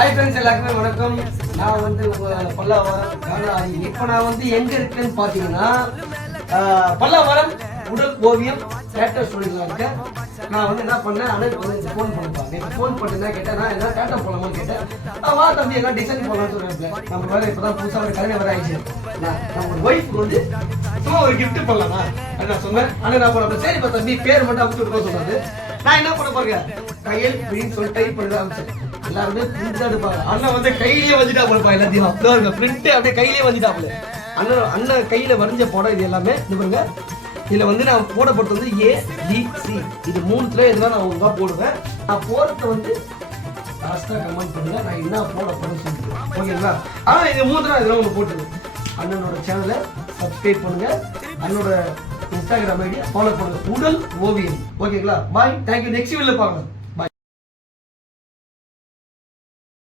Hi friends, எல்லாருக்குமே வணக்கம். நான் வந்து பல்லாவரம். இப்போ நான் வந்து எங்க இருக்கேன்னு பார்த்தீங்கன்னா பல்லாவரம் உடல் ஓவியம் தேட்டர் ஸ்டூடியோல இருக்கேன். நான் வந்து என்ன பண்ணேன், அண்ணனுக்கு வந்து ஃபோன் பண்ணிப்பாங்க. ஃபோன் பண்ணிட்டு கேட்டேன், நான் என்ன தேட்டர் போகலாமான்னு கேட்டேன். வா தம்பி, எல்லாம் டிசைன் போகலான்னு சொல்லுவேன். நம்ம வேறு இப்போ தான் புதுசாக ஒரு கல்யாணம் வேறு ஆயிடுச்சு. நம்ம ஒய்ஃபுக்கு வந்து சும்மா ஒரு கிஃப்ட் பண்ணலாமா நான் சொன்னேன். ஆனால் நான் போனப்ப சரிப்பா தம்பி பேர் மட்டும் அமைச்சு விட்டு சொன்னாரு. நான் என்ன பண்ண போறேன், கையல் பிரிண்ட் சொல்லி டைப் பண்ணி ஆரம்பிச்சேன். எல்லாருமே பிரிண்ட் தான் எடுப்பாங்க. அண்ணன் வந்து கையிலேயே வந்துட்டா போலப்பா, எல்லாத்தையும் அப்படியே இருக்க பிரிண்ட் அப்படியே கையிலேயே வந்துட்டாப்புல. அண்ணன் கையில வரைஞ்ச படம் இது எல்லாமே. இது பாருங்க, இதுல வந்து நான் போடப்பட்டு வந்து ABC இது மூணுத்துல எதுனா நான் ஒழுங்கா போடுவேன். நான் போறத வந்து லாஸ்டா கமெண்ட் பண்ணுங்க, நான் என்ன போட போறேன்னு சொல்லிட்டு. ஓகேங்களா? ஆனா இது மூணுல இதெல்லாம் ஒன்று போட்டுருவேன். அண்ணனோட சேனலை சப்ஸ்கிரைப் பண்ணுங்க, அண்ணனோட இன்ஸ்டாகிராம் ஐடியா ஃபாலோ பண்ணுங்க, உடல் ஓவியம். ஓகேங்களா? பாய், தேங்க்யூ. நெக்ஸ்ட் வீடியோல பார்க்கலாம்.